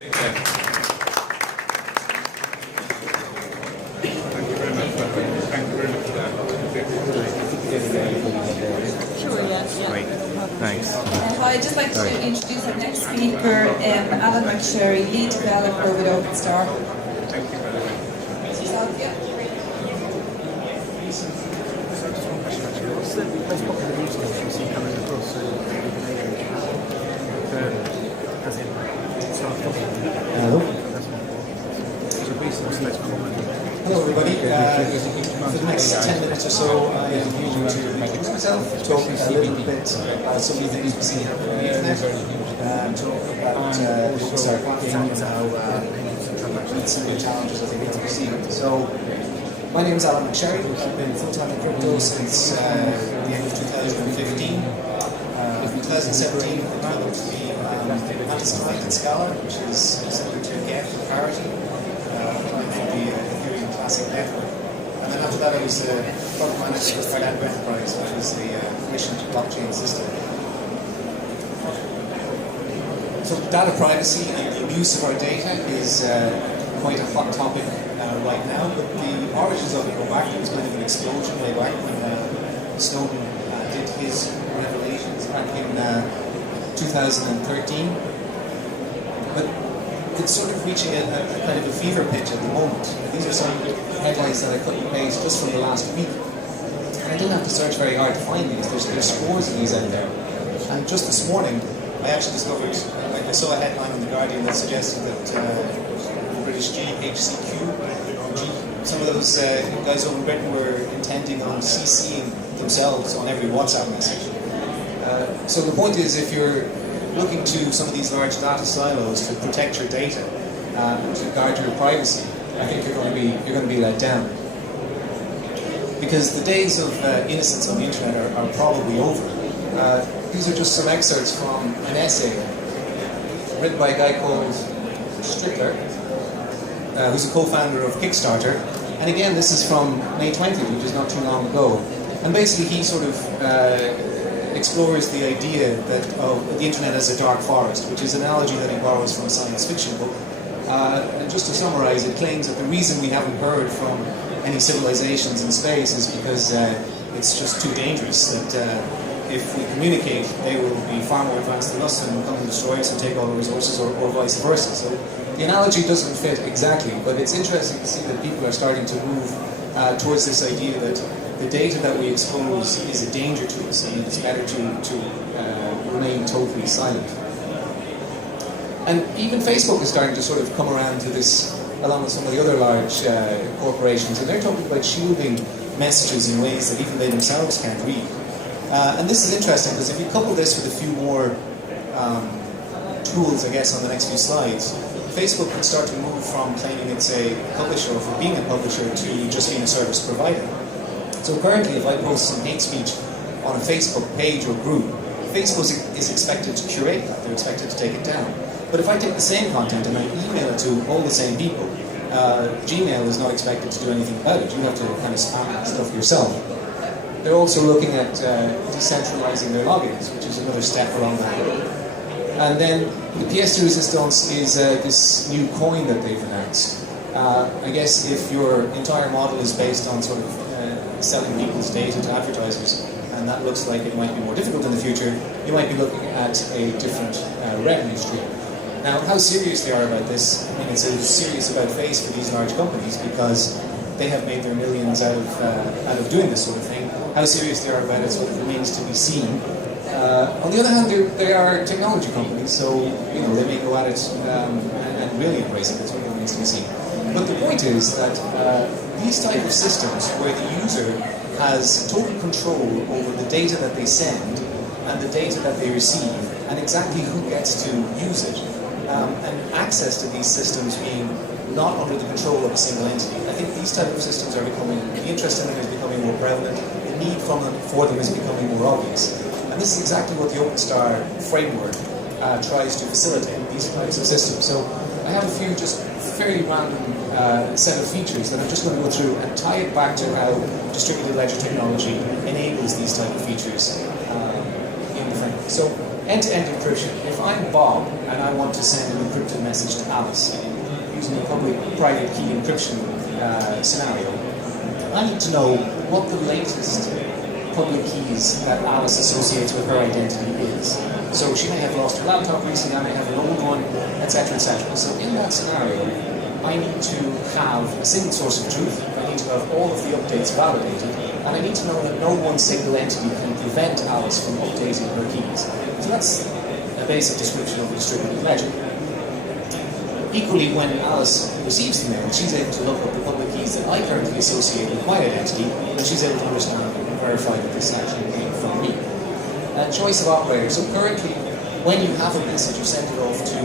Thank you very much for that. Thank you very much for that. Sure, yeah. Great, thanks. I'd just like to introduce our next speaker, Alan McSherry, lead developer with Openstar. Thank you very much. What's the most popular use case you see coming across as in start talking? Hello. So basically, what's the most common? Hello everybody. For the next 10 minutes or so, I am going to introduce myself, talk a little bit about some of the things we see happening on the internet, talk about Openstar hacking and how meet some of the challenges that they need to proceed. So, my name is Alan McSherry. I've been full-time in crypto since the end of 2015. In 2017, I developed the anti-semantic Scala, which is similar to GET for parity, applying for the Ethereum Classic Network. And then after that, I was product manager for Cardano Enterprise, which was the permissioned blockchain system. So data privacy and the abuse of our data is quite a hot topic right now, but the origins of it go back. There was kind of an explosion way back when Snowden did his revelations back in 2013. But it's sort of reaching a kind of a fever pitch at the moment. These are some headlines that I cut and paste just from the last week. And I didn't have to search very hard to find these. There's scores of these out there. And just this morning, I actually discovered, I saw a headline in The Guardian that suggested that the British GHCQ, some of those guys over in Britain were intending on CCing themselves on every WhatsApp message. So the point is, if you're looking to some of these large data silos to protect your data and to guard your privacy, I think you're going to be let down. Because the days of innocence on the internet are probably over. These are just some excerpts from an essay written by a guy called Strickler, who's a co-founder of Kickstarter. And again, this is from May 20th, which is not too long ago. And basically he sort of explores the idea that the internet as a dark forest, which is an analogy that he borrows from a science fiction book. And just to summarize, it claims that the reason we haven't heard from any civilizations in space is because it's just too dangerous, that if we communicate, they will be far more advanced than us and will come and destroy us and take all the resources, or vice versa. So the analogy doesn't fit exactly, but it's interesting to see that people are starting to move towards this idea that the data that we expose is a danger to us, and it's better to remain totally silent. And even Facebook is starting to sort of come around to this, along with some of the other large corporations, and they're talking about shielding messages in ways that even they themselves can't read. And this is interesting because if you couple this with a few more tools, I guess, on the next few slides, Facebook can start to move from claiming it's a publisher, or for being a publisher, to just being a service provider. So currently, if I post some hate speech on a Facebook page or group, Facebook is expected to curate that, they're expected to take it down. But if I take the same content and I email it to all the same people, Gmail is not expected to do anything about it. You have to kind of spam that stuff yourself. They're also looking at decentralizing their logins, which is another step along that road. And then the pièce de résistance is this new coin that they've announced. I guess if your entire model is based on sort of selling people's data to advertisers, and that looks like it might be more difficult in the future, you might be looking at a different revenue stream. Now, how serious they are about this, I mean, it's a serious about face for these large companies because they have made their millions out of doing this sort of thing. How serious they are about it sort of remains to be seen. On the other hand, they are technology companies, so they may go at it and really embrace it. That's what remains to be seen. But the point is that these type of systems, where the user has total control over the data that they send and the data that they receive, and exactly who gets to use it, and access to these systems being not under the control of a single entity. I think these type of systems are becoming, the interest in them is becoming more prevalent, the need for them is becoming more obvious. And this is exactly what the Openstar framework tries to facilitate, these types of systems. So I have a few just fairly random set of features that I'm just going to go through and tie it back to how distributed ledger technology enables these type of features in the framework. So end-to-end encryption. If I'm Bob and I want to send an encrypted message to Alice using a public-private key encryption scenario, I need to know what the latest public keys that Alice associates with her identity is. So she may have lost her laptop recently, I may have an old one, etc., etc. So in that scenario, I need to have a single source of truth, I need to have all of the updates validated, and I need to know that no one single entity can prevent Alice from updating her keys. So that's a basic description of a distributed ledger. Equally, when Alice receives the mail, she's able to look up the public keys that I currently associate with my identity, and she's able to understand and verify that this actually came from me. Choice of operator. So currently, when you have a message, you send it off to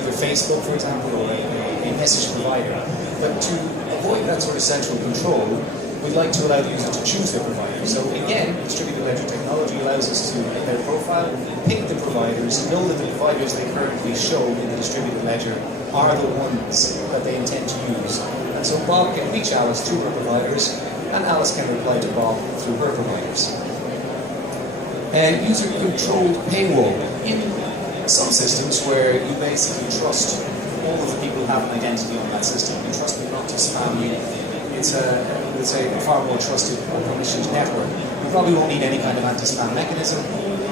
either Facebook, for example, or a message provider. But to avoid that sort of central control, we'd like to allow the user to choose their provider. So again, distributed ledger technology allows us to get their profile, pick the providers, know that the providers they currently show in the distributed ledger are the ones that they intend to use. And so Bob can reach Alice through her providers, and Alice can reply to Bob through her providers. And user-controlled paywall. In some systems where you basically trust all of the people who have an identity on that system, you trust them not to spam you. It's let's say, a far more trusted or permissioned network. You probably won't need any kind of anti-spam mechanism.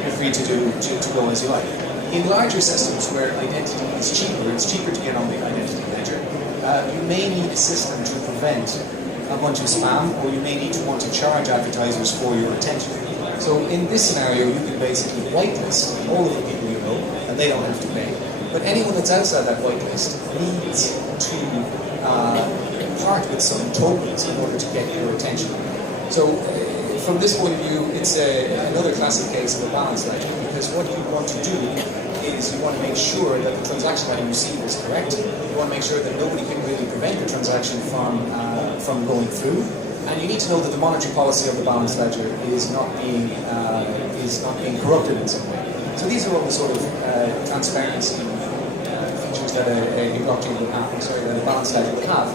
You're free to go as you like. In larger systems where identity is cheaper, it's cheaper to get on the identity ledger, you may need a system to prevent a bunch of spam, or you may need to want to charge advertisers for your attention. So in this scenario, you can basically whitelist all of the people you know, and they don't have to pay. But anyone that's outside that whitelist needs to part with some tokens in order to get your attention. So from this point of view, it's another classic case of a balance ledger, because what you want to do is you want to make sure that the transaction that you receive is correct. You want to make sure that nobody can really prevent the transaction from going through. And you need to know that the monetary policy of the balance ledger is not being corrupted in some way. So these are all the sort of transparency features that a blockchain will have, that a balance ledger will have.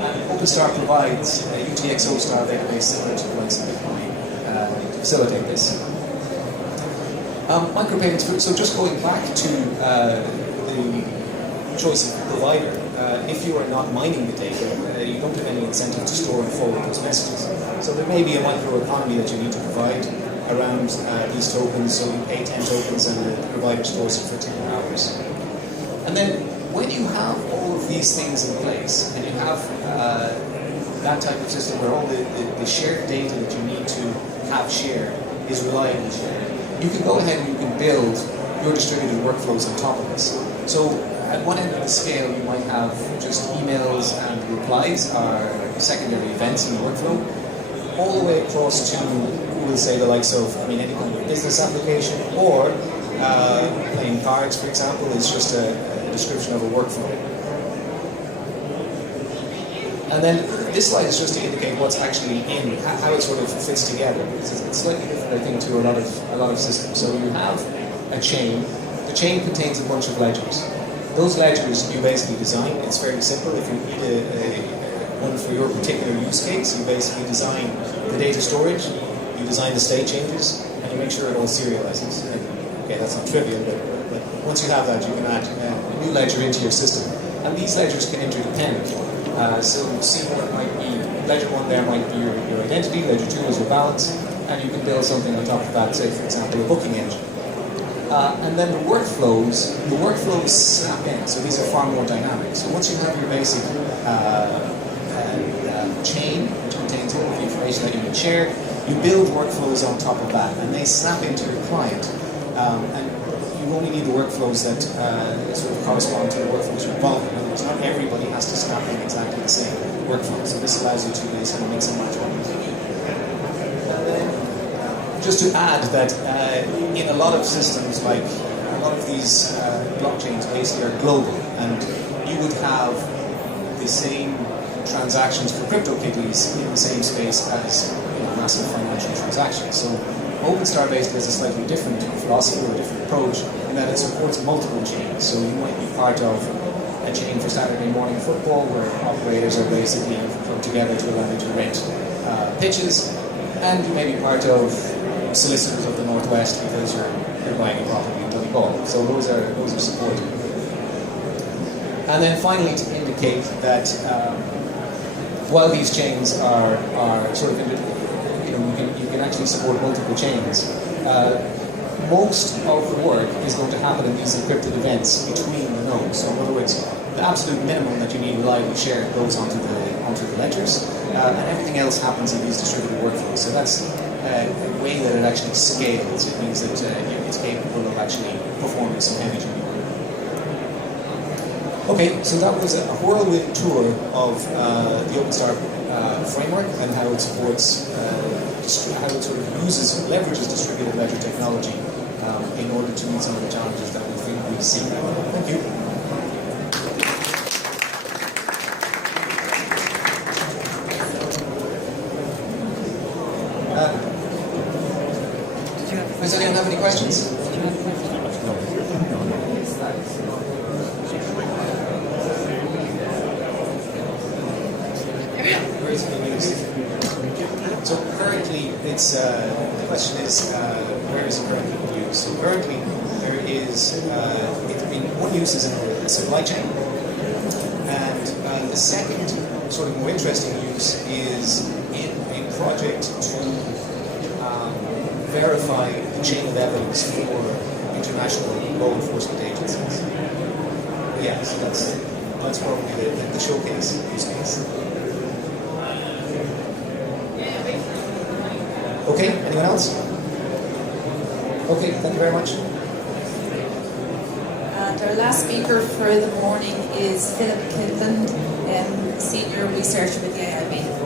And Openstar provides a UTXO style database similar to the likes of Bitcoin to facilitate this. Micropayments. So just going back to the choice of provider. If you are not mining the data, you don't have any incentive to store and forward those messages. So there may be a microeconomy that you need to provide around these tokens, so you pay 10 tokens and the provider stores it for 10 hours. And then when you have all of these things in place, and you have that type of system where all the shared data that you need to have shared is reliably shared, you can go ahead and you can build your distributed workflows on top of this. So at one end of the scale, you might have just emails and replies are secondary events in the workflow, all the way across to, we'll say, the likes of, any kind of business application, or playing cards, for example, is just a description of a workflow. And then this slide is just to indicate what's actually in, how it sort of fits together. It's slightly different, I think, to a lot of systems. So you have a chain. The chain contains a bunch of ledgers. Those ledgers you basically design. It's fairly simple. If you need one for your particular use case, you basically design the data storage, you design the state changes, and you make sure it all serializes. And, okay, that's not trivial, but once you have that, you can add a new ledger into your system. And these ledgers can interdepend. So C1 might be, ledger 1 there might be your identity, ledger 2 is your balance, and you can build something on top of that, say, for example, a booking engine. And then the workflows snap in, so these are far more dynamic. So once you have your basic chain, which contains all of the information that you can share, you build workflows on top of that, and they snap into your client. And you only need the workflows that sort of correspond to the workflows you're involved in. In other words, not everybody has to snap in exactly the same workflow, so this allows you to basically mix and match one. Just to add that in a lot of systems, like a lot of these blockchains basically are global, and you would have the same transactions for CryptoKitties in the same space as massive financial transactions. So Openstar basically has a slightly different philosophy or a different approach in that it supports multiple chains. So you might be part of a chain for Saturday morning football where operators are basically put together to allow you to rent pitches, and you may be part of solicitors of the Northwest because you're buying a property in Donegal. So those are supported. And then finally, to indicate that while these chains are sort of, you can actually support multiple chains. Most of the work is going to happen in these encrypted events between the nodes. So in other words, the absolute minimum that you need reliably shared goes onto the ledgers, and everything else happens in these distributed workflows. So that's a way that it actually scales. It means that it's capable of actually performing some heavy duty work. Okay, so that was a whirlwind tour of the Openstar framework and how it supports, how it sort of leverages distributed ledger technology in order to meet some of the challenges that we think we see. Thank you. Does anyone have any questions? Where is it being used? So currently, it's the question is where is it currently being used? So currently, there is one use is in a supply chain, and the second sort of more interesting use is in a project to verify the chain of evidence for international law enforcement agencies. Yeah, so that's probably the showcase use case. Okay, anyone else? Okay, thank you very much. And our last speaker for the morning is Philip Kidland, Senior Researcher with the AIB.